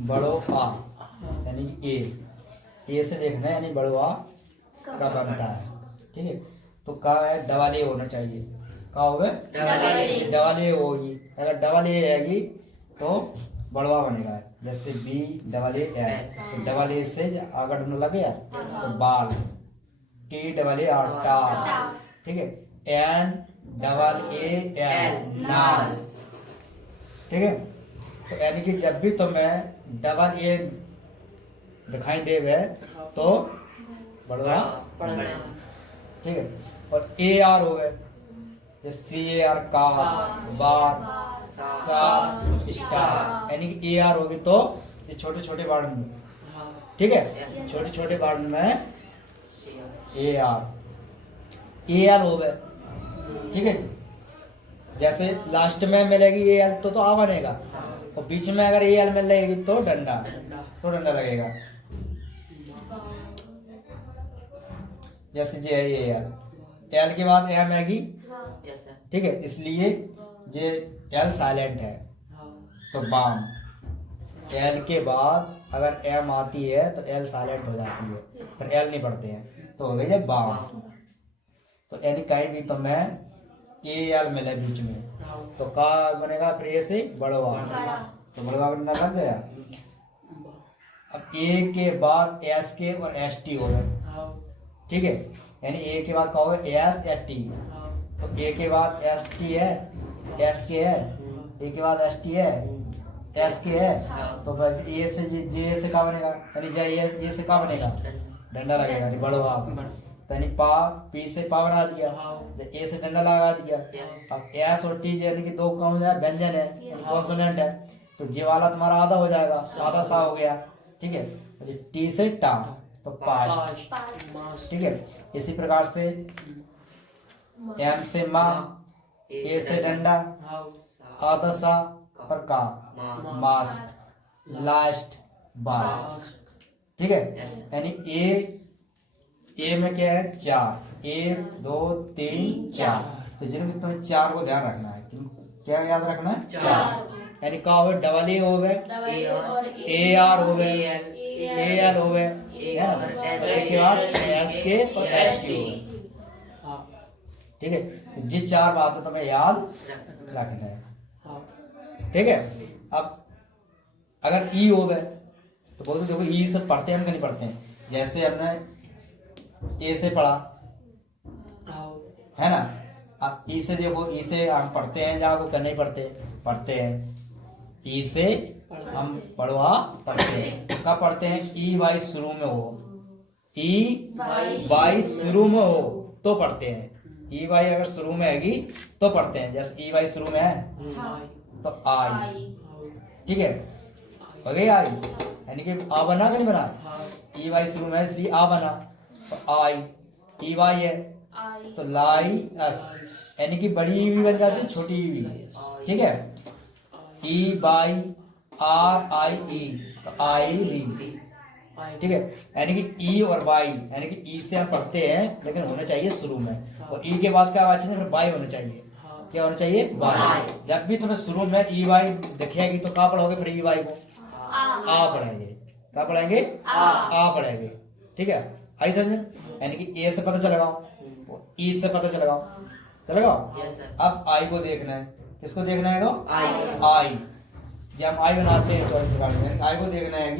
बड़ो आ यानी ए से देखना है, यानी बड़ो आ का बनता है। ठीक है, तो का है डबल ए होना चाहिए। का होगा डबल ए होगी। अगर डबल ए रहेगी तो बड़वा बनेगा। जैसे बी डबल ए एल, तो डबल ए से आगे डबल लग गया तो बाल। टी डबल ए आर टाल। ठीक है, एन डबल ए एल नाल। ठीक है, तो यानी कि जब भी तुम्हें डबल ए दिखाई देवे तो बड़वा। ठीक है, और ए आर हो गए, सी ए आर कार, बार, सार, स्टार। यानी कि ए आर होगी तो ये छोटे छोटे वर्ड में। ठीक है, छोटे छोटे वर्ड में ए आर हो गए। ठीक है, जैसे लास्ट में मिलेगी ए एल तो आ बनेगा, और बीच में अगर ए एल मिल रहेगी तो डंडा लगेगा। जैसे जे ए एल के बाद एम आएगी। ठीक है, इसलिए जे एल साइलेंट है तो बाम। एल के बाद अगर एम आती है तो एल साइलेंट हो जाती है, फिर एल नहीं पढ़ते हैं तो हो गई जब बाम। तो यानी कहीं भी तो मैं ए एल मिले बीच में तो का बनेगा, फिर ए से बड़वा, तो बड़वा बनना लग गया। अब ए के बाद एस के और एस टी हो गए। ठीक है, यानी ए के बाद क्या होगा, एस या टी। तो ए के बाद एस टी है, एस के है, ए के बाद एस टी है, एस के है, तो ए से जे से क्या बनेगा, यानी जे से क्या बनेगा, डंडा लगेगा, बड़वा। तो यानी पा, पी से पा बना दिया, ए से डंडा लगा दिया। अब एस और टी यानी कि दो कौन है, व्यंजन है, कॉन्सोनेंट है, तो जे वाला तुम्हारा आधा हो जाएगा, आधा सा हो गया। ठीक है, टी से टा तो पास्ट। ठीक है, इसी प्रकार से एम से माँ, ए से डंडा, आधा सा और का मास्क, लास्ट बास। ठीक है, यानी ए में क्या है, 4, 1 2 3 4। तो जिनमें तुम्हें 4 को ध्यान रखना है। क्या याद रखना है, 4। यानी का हो गए, डबल ए हो गए, ए आर हो गए, ए एल हो गए, इसके बाद एस के और एस टी। ठीक है, जिस 4 बातें तुम्हें याद रखना है। ठीक है, अब अगर ई हो गए तो बोलते देखो ई से पढ़ते हैं हम कि नहीं पढ़ते हैं। जैसे हमने ए से पढ़ा है ना, अब ई से देखो, ई से हम पढ़ते हैं या वो नहीं पढ़ते हैं। ई से हम पढ़वा पढ़ते हैं, कब पढ़ते हैं, ई वाई शुरू में हो, ई वाई शुरू में हो तो पढ़ते हैं। ई वाई अगर शुरू में आएगी तो पढ़ते हैं। जैसे ई वाई शुरू में है तो आई। ठीक है, हो गई आई, यानी कि आ बना कि नहीं बना, ई वाई शुरू में है इसलिए आ बना। तो आई, ई वाई है तो लाई अस, यानी कि बड़ी ई भी बन जाती है, छोटी ई भी। ठीक है, ई बाई आर आई ई तो आई री। ठीक है, यानी कि ई और बाई, यानी कि ई से हम पढ़ते हैं लेकिन होना चाहिए शुरू में, और ई के बाद क्या आवाज है, फिर बाई होना चाहिए। क्या होना चाहिए, बाई। जब भी तुम्हें शुरू में ई वाई दिखेगी तो क्या पढ़ोगे, फिर ई वाई को आ पढ़ेंगे। क्या पढ़ेंगे, आ पढ़ेंगे। ठीक है, आई समझे, यानी कि ए से पता चलेगा, ई से पता चलेगा। अब आई को देखना है, किसको देखना है, आई। जब हम आई बनाते हैं 24 प्रकार में, आई को देखना है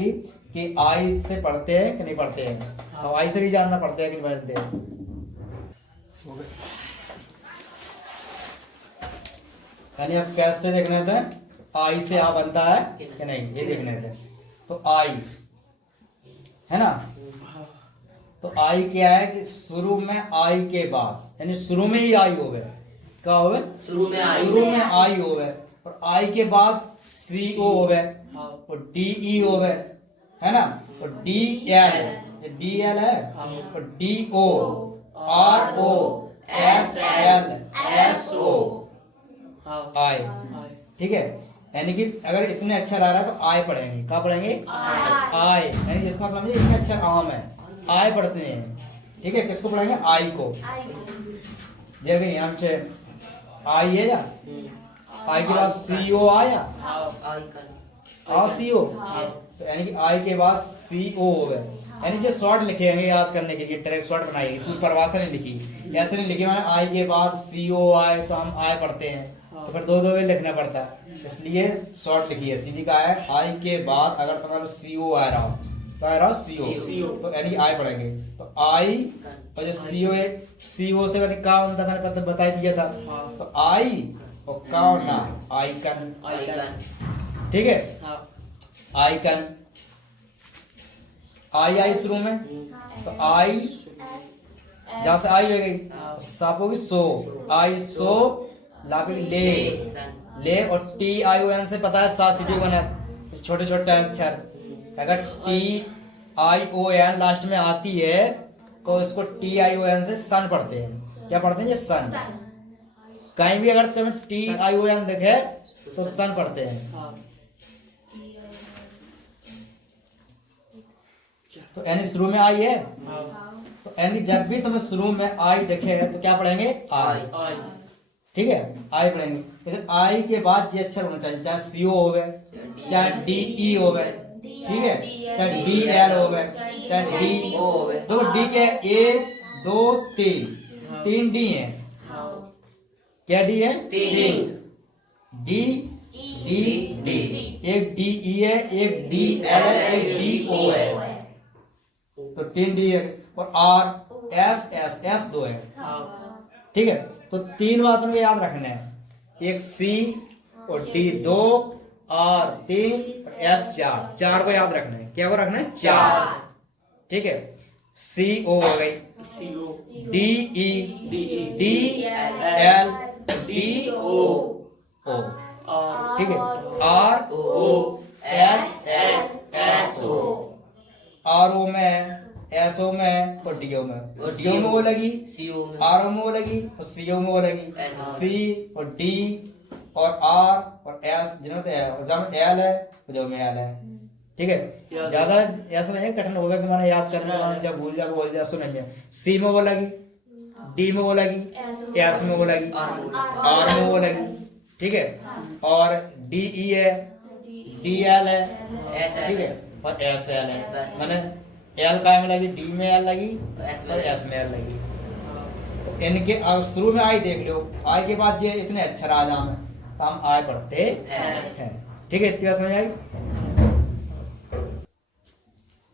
कि आई से पढ़ते हैं कि नहीं पढ़ते हैं। तो आई से भी जानना पड़ते हैं कि नहीं पढ़ते हैं। यानी अब कैसे देखना था, आई से आ बनता है कि नहीं, ये देखने थे। तो आई है ना, तो आई क्या है कि शुरू में आई के बाद, यानी शुरू में ही आई हो गए, क्या हो गए, शुरू में आई हो गए, और आई के बाद सी ओ हो गए, और डी ई हो गए, है ना, और डी एल है, और D O R O S L S O I. ठीक है, यानी कि अगर इतने अक्षर आ रहा है तो आय पढ़ेंगे। क्या पढ़ेंगे, आय। यानी इसका मतलब इतने अक्षर आम है, आय पढ़ते हैं। ठीक है, किसको पढ़ेंगे, आई को। जैसे यहाँ से आई है या आई के बाद सी ओ आया, आ सी ओ, तो यानी कि आई के बाद सी ओ हो गए। यानी जो शॉर्ट लिखेंगे याद करने के लिए ट्रैक शॉर्ट बनाएंगे, कोई परिभाषा नहीं लिखी, ऐसे नहीं लिखी मैंने आई के बाद सी ओ आए तो हम आए पढ़ते हैं, तो फिर दो दो लिखना पड़ता है, इसलिए शॉर्ट लिखी है। सीधी का है आई के बाद अगर तुम्हारा सी ओ आ रहा तो आ रहा सी ओ, तो यानी कि आई पढ़ेंगे, तो आई और जो सी ओ से मैंने का होता मैंने पता बता दिया था, तो आई और का ना आइकन, ठीक है, आइकन आई आई शुरू में, तो आई जहां से आई हो गई सापो की सो, आई सो लापी ले और टी आई ओ एन से पता है सा सिटी बना, छोटे छोटे अक्षर, अगर T I O N last में आती है तो इसको टी आई ओ एन से सन पढ़ते हैं। क्या पढ़ते हैं ये सन, कहीं भी अगर तुम्हें टी आई ओ एन दिखे तो सन पढ़ते हैं। तो यानी शुरू में आई है, तो यानी जब भी तुम्हें शुरू में आई दिखे तो क्या पढ़ेंगे आई, ठीक है, आई पढ़ेंगे। लेकिन आई के बाद ये अक्षर होना चाहिए, चाहे सी ओ हो गए, चाहे डी ई हो गए, ठीक है, चाहे डी एल हो गए, चाहे डी ओ हो गए। दो डी के 1 2 3 डी है, क्या डी है, तीन डी डी डी, एक डी ई है, एक डी एल है, एक डी ओ है, तो 3 डी है, और आर एस एस एस 2 है, ठीक है। तो 3 बात में याद रखना है, एक सी और डी 2, आर 3 और एस 4, 4 को याद रखना है। क्या को रखना है, 4, ठीक है। सी ओ हो गई, D E D L D O, ठीक है, R O S S O, R O में, एस ओ में और डी ओ में, डी ओ में वो लगी, आर ओ में वो लगी और सी ओ में वो लगी, सी और डी और आर और एस जिनमें तो है, और जब एल है तो जो में एल है, ठीक है। ज्यादा ऐसा नहीं है कठिन होगा कि मैंने याद करना, जब भूल जा बोल जा सो नहीं है। सी में वो लगी, डी में वो लगी, एस में वो लगी, आर में वो लगी, ठीक है, और डी ई है, डी एल है, ठीक है, और एस एल है, मैंने एल का में लगी, डी में एल लगी और एस में एल लगी। तो इनके अब शुरू में आई देख लो, आई के बाद ये इतने अक्षर आ जाए तो हम आई पढ़ते हैं, ठीक है। इतना समझ आई,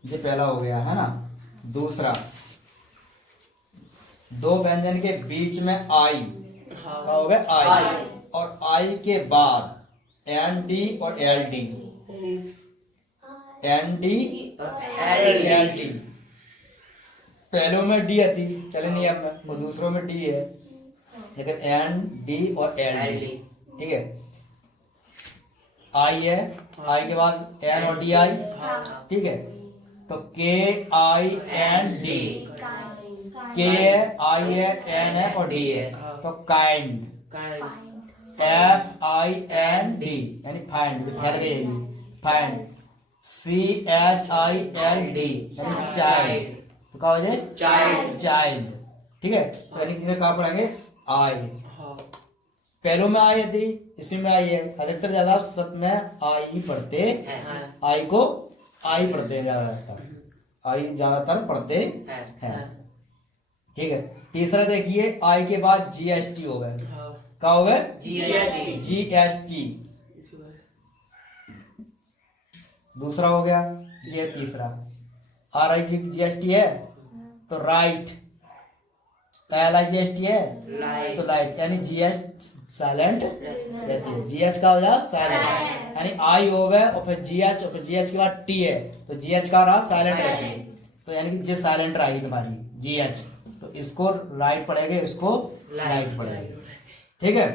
ये पहला हो गया है ना। दूसरा, दो व्यंजन के बीच में आई का हो गया आई, और आई के बाद एन डी और L D, N D L D, पहलों में डी आती पहले नियम में, और दूसरों में डी है, लेकिन एन डी और एल डी, ठीक है। आई है, आई के बाद एन और डी आई, ठीक है, तो के आई एन डी, के आई है, एन है और डी है, तो kind, F I N D यानी फाइंड, फैल गई find, C H I L D यानी चाइल्ड, तो क्या हो जाए चाइल्ड, चाइल्ड, ठीक है। तो यानी कि कहाँ पढ़ेंगे आई, पहलों में आई थी, इसमें में आई है, अधिकतर ज्यादा सब में आई ही पढ़ते, आई को आई पढ़ते हैं ज्यादातर, आई ज्यादातर पढ़ते हैं, ठीक है। तीसरा देखिए, आई के बाद जीएसटी हो गए, क्या हो गए जीएसटी, जीएसटी दूसरा हो गया, ये तीसरा। आर आई जीएसटी है तो राइट, एल आई जीएसटी है तो लाइट, यानी जीएस साइलेंट रहती है, जीएच का हो जाए साइलेंट, यानी आई हो गए और फिर जीएच, और फिर जीएच के बाद टी है तो जीएच का रहा साइलेंट रहती है, तो यानी कि जे साइलेंट रहेगी तुम्हारी जीएच, तो इसको राइट पढ़ेंगे, इसको लाइट पढ़ेंगे, ठीक है।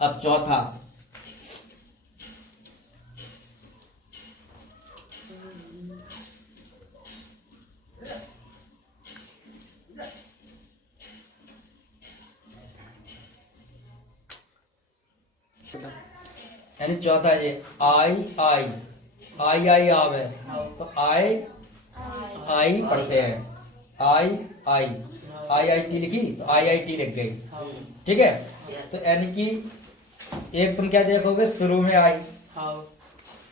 अब चौथा, यानी चौथा ये आई आई आई आई आवे तो आई आई पढ़ते हैं, आई आई आई आई टी लिखी तो आई आई टी लिख गई, ठीक है। तो यानी कि एक तुम क्या देखोगे, शुरू में आई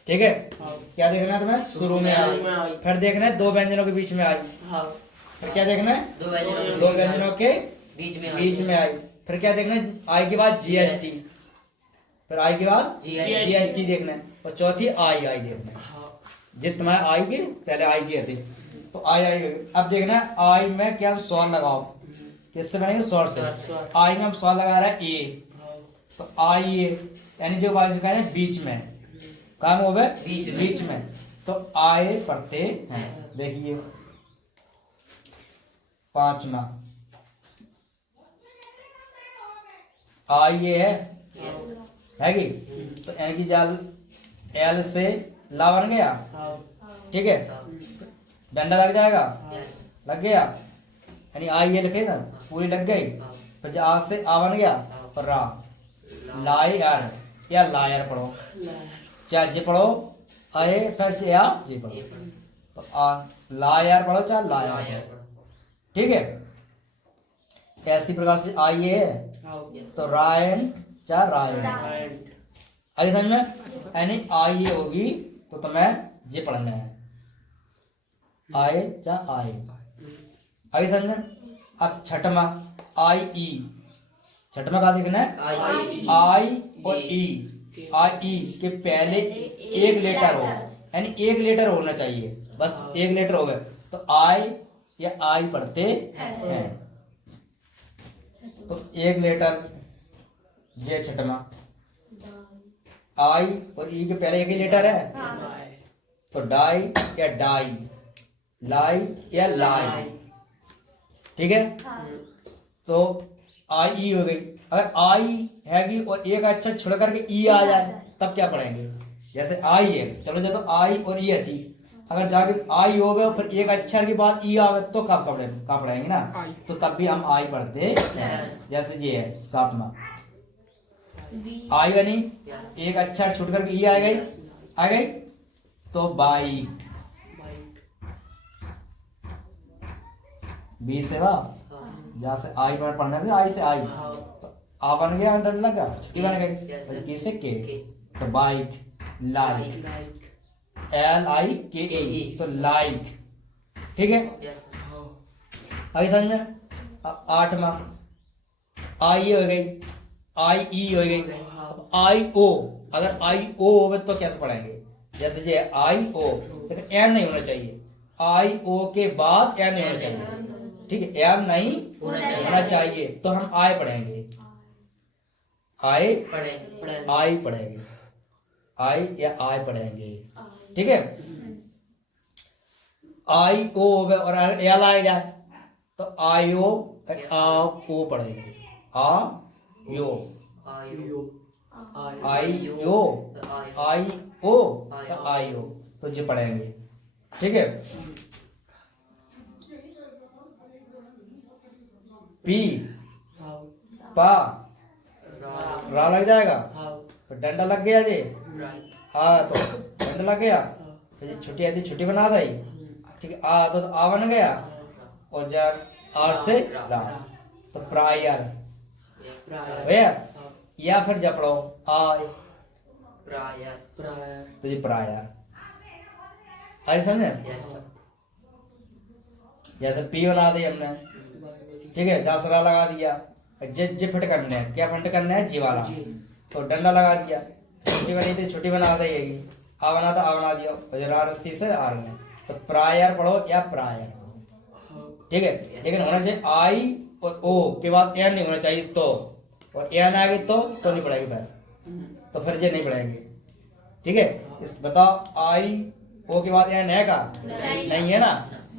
ठीक है। क्या देखना है तुम्हें? शुरू में आई। फिर देखना है दो व्यंजनों के बीच में आई। फिर क्या देखना है? दो व्यंजनों के बीच में आई। फिर क्या देखना है? आई के बाद जीएसटी। फिर आई के बाद जीएसटी देखना है। और चौथी आई आई देखना है। जित तुम्हारे आई के पहले आई की थी तो आई आई। अब देखना है आई में क्या सॉल लगाओ। किससे बनेंगे? सॉर से। आई में हम सॉल लगा रहे हैं ए, तो आई ए यानी जो बात है बीच में, काम हो गए बीच में, तो आए पढ़ते हैं। देखिए पांचवा आई ये है कि तो एन की जाल एल से ला बन गया। ठीक है, डंडा लग जाएगा, लग गया यानी आई ये लिखे ना पूरी लग गई। फिर जो आज से आ बन गया और रा लायर या लायर पढ़ो, चाहे जे पढ़ो आए फिर या जे पढ़ो, तो आ लायर पढ़ो चाहे लायर पढ़ो। ठीक है, ऐसी प्रकार से आई है तो रायन चाहे रायन। आगे समझ में? यानी आई होगी तो तुम्हें जे पढ़ना है, आए चाहे आए। आगे समझ में? अब छठवा आई ई, छठवा का देखना है आई और ई। आई ई के पहले एक लेटर हो, यानी एक लेटर होना चाहिए, बस एक लेटर हो गया तो आई या आई पढ़ते हैं। तो एक लेटर ये छठवा, आई और ई के पहले एक ही लेटर है तो डाई या डाई, लाई या लाई। ठीक है, तो आई ई हो गई। अगर आई हैगी और एक अक्षर छोड़ करके ई आ जाए तब क्या पढ़ेंगे? जैसे आई है, चलो जब तो आई और ई थी, अगर जाके आई हो गए फिर एक अक्षर के बाद ई आ गए तो कब पढ़ेंगे ना, तो तब भी हम आई पढ़ते हैं। जैसे ये है सातवां आई बनी, एक अक्षर छूट करके ई आ गई तो बाइक। बी से वाह, जहाँ से आई पर पढ़ना था आई से आई तो आ बन गया, अंडर लगा, छुट्टी बन गई, की से के तो बाइक। लाइक एल आई के ए तो लाइक। ठीक है, आगे समझ में? अब आठवां आई हो गई, आई ई हो गई, अब आई ओ। अगर आई ओ हो तो कैसे पढ़ेंगे? जैसे जे आई ओ लेकिन एन नहीं होना चाहिए, आई ओ के बाद एन नहीं होना चाहिए। ठीक है, एन नहीं होना चाहिए तो हम आई पढ़ेंगे, आई पढ़ेंगे, आई या आई पढ़ेंगे। ठीक है, आई ओ और एल आएगा तो आई ओ पढ़ेंगे, आ यो आई ओ तो ये पढ़ेंगे। ठीक है, पी पा रा लग जाएगा तो डंडा लग गया जी, हाँ तो डंडा लग गया, फिर छुट्टी आती छुट्टी बना दी। ठीक है, आ तो आ बन गया और जब आर से रा तो प्रायर भैया, या फिर जब पढ़ो आई तो ये प्रायर। आई समझे? जैसे पी बना दी हमने, ठीक है, जासरा लगा दिया, जे फिट करने है, क्या फिट करना है? जी वाला, तो डंडा लगा दिया, छुट्टी बनी थी छुट्टी बना देगी, आ बना था आ बना दिया, रस्सी से आर में तो प्रायर पढ़ो या प्रायर पढ़ो। ठीक है, लेकिन होना चाहिए आई और ओ के बाद एन नहीं होना चाहिए, तो और एन आ गई तो नहीं पढ़ेगी फिर, तो फिर ये नहीं पढ़ेंगे। ठीक है, इस बताओ आई ओ के बाद एन है का? नहीं है ना,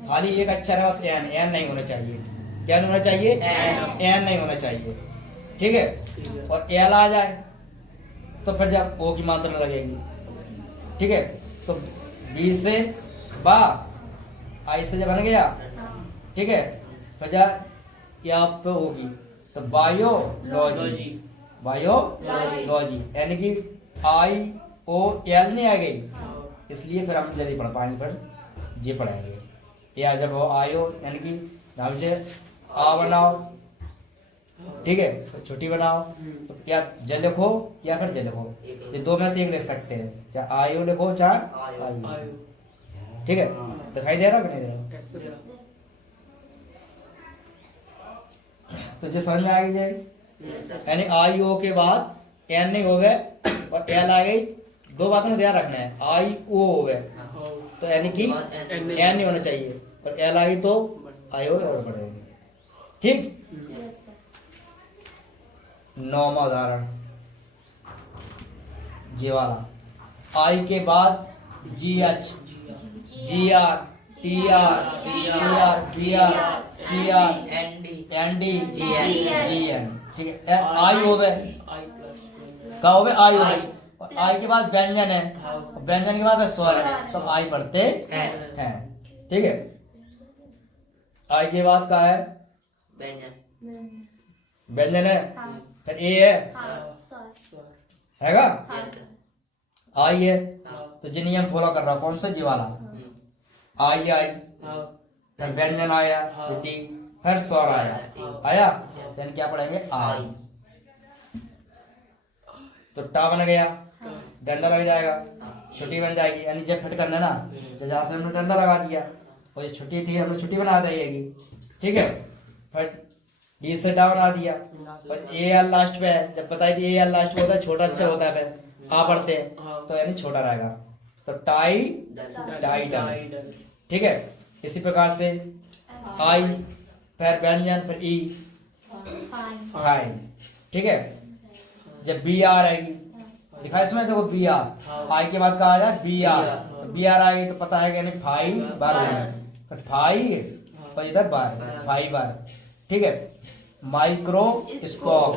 खाली एक अक्षर है बस एन नहीं होना चाहिए। क्या नहीं होना चाहिए? एन नहीं होना चाहिए। ठीक है, और एल आ जाए तो फिर जब ओ की मात्रा लगेगी। ठीक है, तो बी से बा, आई से जब बन गया, ठीक है, फिर जब यहाँ पे होगी तो बायोलॉजी, बायोलॉजी यानी कि आई ओ एल नहीं आ गई, इसलिए फिर हम जल्दी पढ़ पाएंगे, फिर ये पढ़ेंगे। या जब वो आयो यानी कि नाम से आ बनाओ ठीक है, तो छुट्टी बनाओ तो या ज लिखो या फिर ज लिखो, ये दो में से एक लिख सकते हैं, चाहे आयु लिखो चाहे आयु। ठीक है, दिखाई दे रहा कि नहीं दे रहा? तो जो समझ में आ गई जाएगी, यानी आई ओ के बाद एन नहीं हो गए और एल आ गई, दो बातों में ध्यान रखना है, आई ओ हो गए तो यानी कि एन नहीं होना चाहिए, और एल आ गई तो आई ओ और बढ़ेगी। ठीक, नौवां उदाहरण ये वाला, आई के बाद G H, G R, T R, B R, B R, C R, N D, G N. ठीक है, आई हो गए, क्या हो गए? आई हो गए, और आई के बाद व्यंजन है, व्यंजन के बाद स्वर है, सब आई पढ़ते हैं। ठीक है, आई के बाद क्या है? व्यंजन है, फिर ए हैगा, आई है, तो जो नियम फॉलो कर रहा हूं, कौन सा? जी वाला, आई आई, फिर व्यंजन आया, टी, फिर स्वर आया, देन क्या पढ़ेंगे? आई। तो टा बन गया, डंडा लग जाएगा, छुट्टी बन जाएगी, यानी जब फिट करना ना, तो जहां से हमने डंडा लगा दिया और ये छुट्टी थी, हमने छुट्टी बना देगी। ठीक है, फिर डी से टा बना दिया, और ए एल लास्ट पे है, जब बताई थी ए एल लास्ट पे होता है, छोटा अच्छा होता है, फिर आ पढ़ते हैं तो यानी छोटा रहेगा, तो टाई डाई डल। ठीक है, इसी प्रकार से आई, फिर व्यंजन, फिर ई, फाइन। ठीक है, जब बी आर आएगी, दिखा इसमें देखो, बी आर, आई के बाद कहा आ जाए बी आर, तो बी आर आएगी तो पता है कि यानी फाइव बार होना है, फिर फाइव और इधर बार, फाइव बार। ठीक है, माइक्रोस्कोप,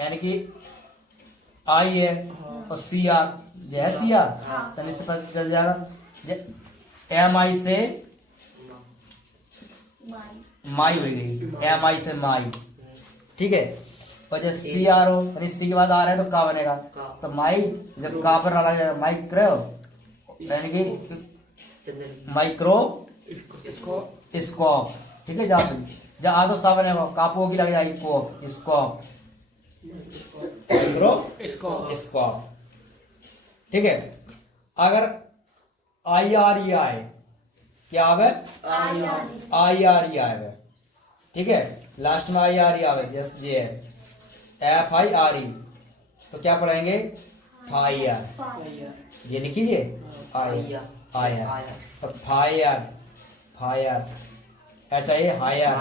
यानी कि आई है और सी आर, जय सी आर, तब इससे पता चल जाएगा। एम आई से माई हो गई, एम आई से माई। ठीक है, और जब सी आर हो, यानी सी के बाद आ रहा है तो का बनेगा, तो माई, जब का पर आ रहा है माइक्रो, यानी कि माइक्रो स्कोप। ठीक है, जहाँ आ तो सा बनेगा, कापो की लग जाएगी कोप, स्कोप, माइक्रो स्कोप। ठीक है, अगर आई आर ई आए, क्या आवे? आई आर ई आवे। ठीक है, लास्ट में आई आर ई आवे, जैसे ये एफ आई आर ई, तो क्या पढ़ेंगे? फायर, ये लिखिए, आई आयर, तो fire, fire, H I higher,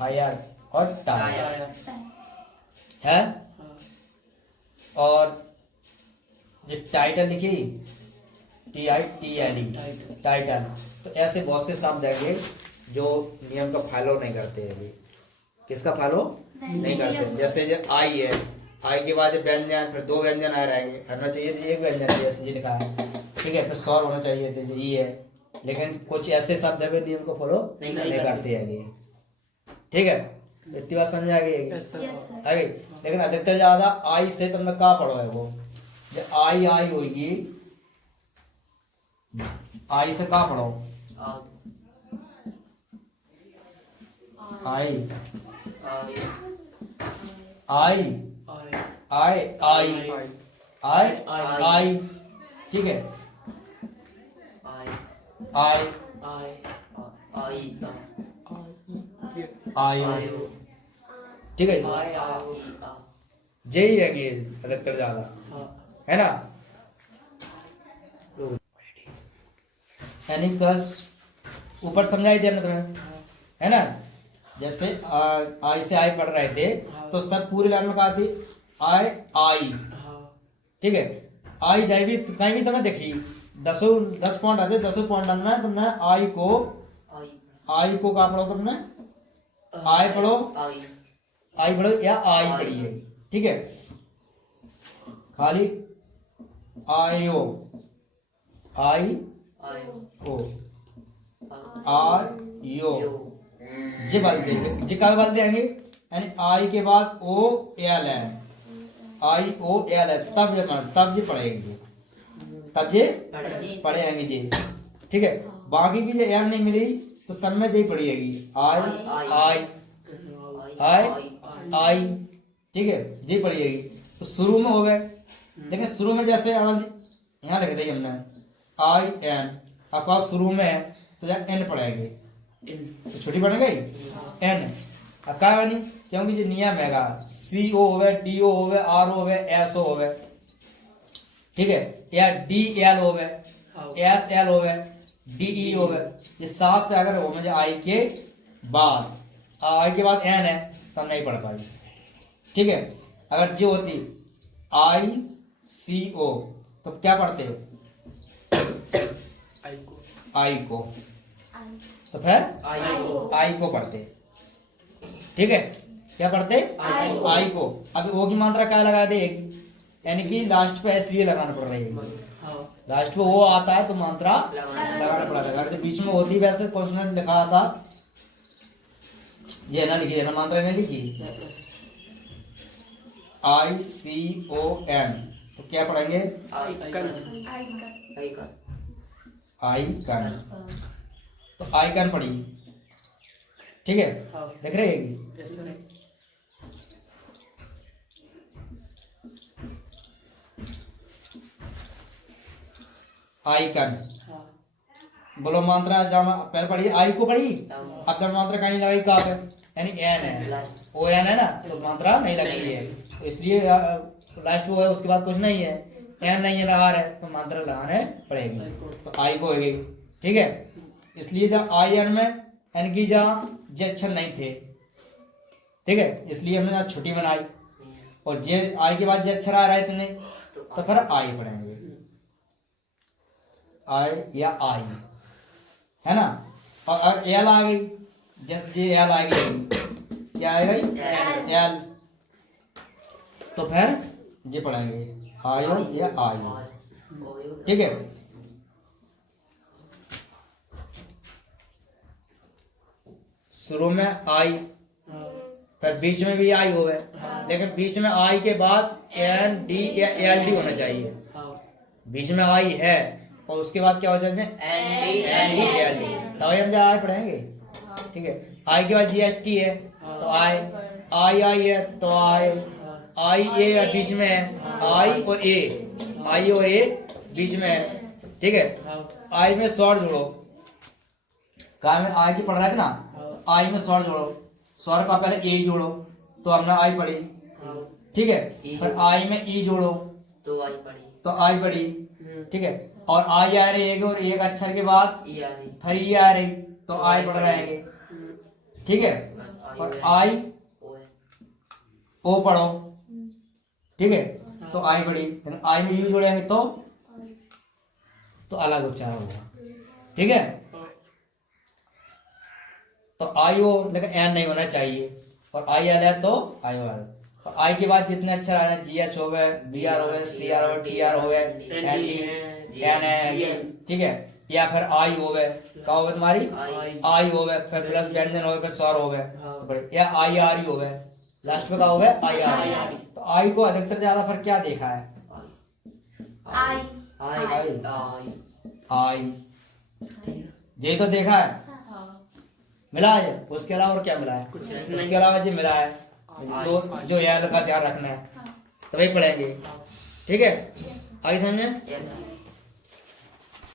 higher और टायर है। और ये टाइटल लिखी, T I T L E, title. तो ऐसे बहुत से शब्द देंगे जो नियम का फॉलो नहीं करते हैं। किसका फॉलो नहीं करते? जैसे जो आई है, आई के बाद व्यंजन, फिर दो व्यंजन आ रहेंगे, होना चाहिए एक व्यंजन, जैसे जी लिखा है। ठीक है, फिर स्वर होना चाहिए थे, ई है, लेकिन कुछ ऐसे शब्द है नियम को फॉलो नहीं करते हैं। ठीक है, इतनी बात समझ में आ गई? आ गई। लेकिन अधिकतर ज्यादा आई से तुमने कहा पढ़ो है, वो जब आई आई होगी, आई से कहा पढ़ो? आई आई आई आई आई आई। ठीक है, आई आई। ठीक है, यही है अधिकतर ज्यादा, है ना? यानी कस ऊपर समझाई दिया मतलब, है ना? जैसे आई से आई पढ़ रहे थे तो सब पूरी लाइन में कहा थी आई आई। ठीक है, आई जाए भी कहीं भी तुमने देखी 10 पॉइंट आते, 10 पॉइंट में तुमने आई को कहा पढ़ो? तुमने आई पढ़ो, आई पढ़ो या आई पढ़ी है। ठीक है, खाली आयो, आई ओ, आयो, जी बल देंगे, जी कब बल देंगे? यानी आई के बाद ओ एल है, आई ओ एल है, तब जी पढ़ेंगे, तब जी पढ़ेंगे जी। ठीक है, बाकी की जो एल नहीं मिली तो सब में जी पढ़ेगी, आई आई आई आई, ठीक है, जी पढ़िएगी। तो शुरू में हो गए, लेकिन शुरू में जैसे यहाँ लिख दी हमने आई एन, आपके पास शुरू में है तो जब एन पढ़ेंगे तो छोटी बन गई एन। अब क्या बनी, क्योंकि जो नियम है सी ओ होवे, टी ओ होवे, आर ओ होवे, एस ओ होवे, ठीक है, या डी एल होवे, एस एल होवे, डी ई होवे, ये सात अगर हो मुझे आई के बाद, आई के बाद एन है तो हम नहीं पढ़ पाई, ठीक है। अगर जो होती आई सी ओ तो क्या पढ़ते हो, आई को, तो फिर आई को पढ़ते, ठीक है, क्या पढ़ते आई को। अब ओ की मात्रा क्या लगा देगी, यानी कि लास्ट पे इसलिए लगाना पड़ रही है, लास्ट पे वो आता है तो मात्रा लगाना पड़ा था। अगर जो बीच में होती वैसे क्वेश्चन लिखा था ये ना लिखी है ना, मात्रा नहीं लिखी, आई सी ओ एन, तो क्या पढ़ेंगे आइकन, तो आइकन पढ़ी, ठीक है, देख रहे हैं। आइकन बोलो मात्रा जमा पहले पढ़ी आई को पढ़ी, अब जब मात्रा कहीं लगाई कहाँ पे, यानी एन है, ओ एन है ना, तो मात्रा नहीं लगती है, तो इसलिए लास्ट वो है, उसके बाद कुछ नहीं है, एन नहीं है लगा रहे तो मात्रा लगाने पड़ेगी, तो आई को होगी, ठीक है। इसलिए जब आई एन में एन की जहाँ जे अक्षर नहीं थे, ठीक है, इसलिए हमने छुट्टी बनाई, और जे आई के बाद जे अक्षर आ रहे थे तो फिर आई पढ़ेंगे, आई या आई, है ना। और अगर एल आ गई, जैसे जे एल आ गई, क्या आ गई एल, तो फिर जे पढ़ेंगे आयो या आई, ठीक है। शुरू में आई, फिर बीच में भी आई होवे, लेकिन बीच में आई के बाद एन डी या एल डी होना चाहिए, बीच में आई है और उसके बाद क्या हो जाए एन डी एल डी, तभी हम आई पढ़ेंगे, ठीक है। आई के बाद जी एस टी है तो आई, आई है तो आई ए बीच में है, आई और ए बीच में है, ठीक है। आई में स्वर जोड़ो, क्या में आई की पढ़ रहे थे ना, आई में स्वर जोड़ो, स्वर का पहले ए जोड़ो तो हमने आई पढ़ी, ठीक है, फिर आई में ई जोड़ो तो आई पढ़ी, ठीक है। और आई आ रही है और एक अक्षर के बाद फिर ई आ रही तो आई पढ़ रहेंगे, ठीक है। और आई ओ पढ़ो, ठीक है, तो आई पढ़ी, आई में यू जोड़ेंगे तो अलग उच्चारण होगा, ठीक है। तो आई हो लेकिन एन नहीं होना चाहिए, और आई एल है तो आई हो, और आई के बाद जितने अक्षर आ रहे हैं जी एच हो गए, बी आर हो गए, सी आर हो, टी आर हो गए, एन डी एन है, ठीक है, या फिर आई हो गए, क्या हो गए तुम्हारी आई हो गए, फिर प्लस व्यंजन हो गए, फिर स्वर हो गए, या आई आर हो गए, लास्ट में क्या हो गए आई आर। तो आई को अधिकतर ज्यादा फिर क्या देखा है, आई यही तो देखा है, मिला है, उसके अलावा और क्या मिला है, उसके अलावा जी मिला है, तो जो एल का ध्यान रखना है तो वही पढ़ेंगे, ठीक है। आगे समझ में।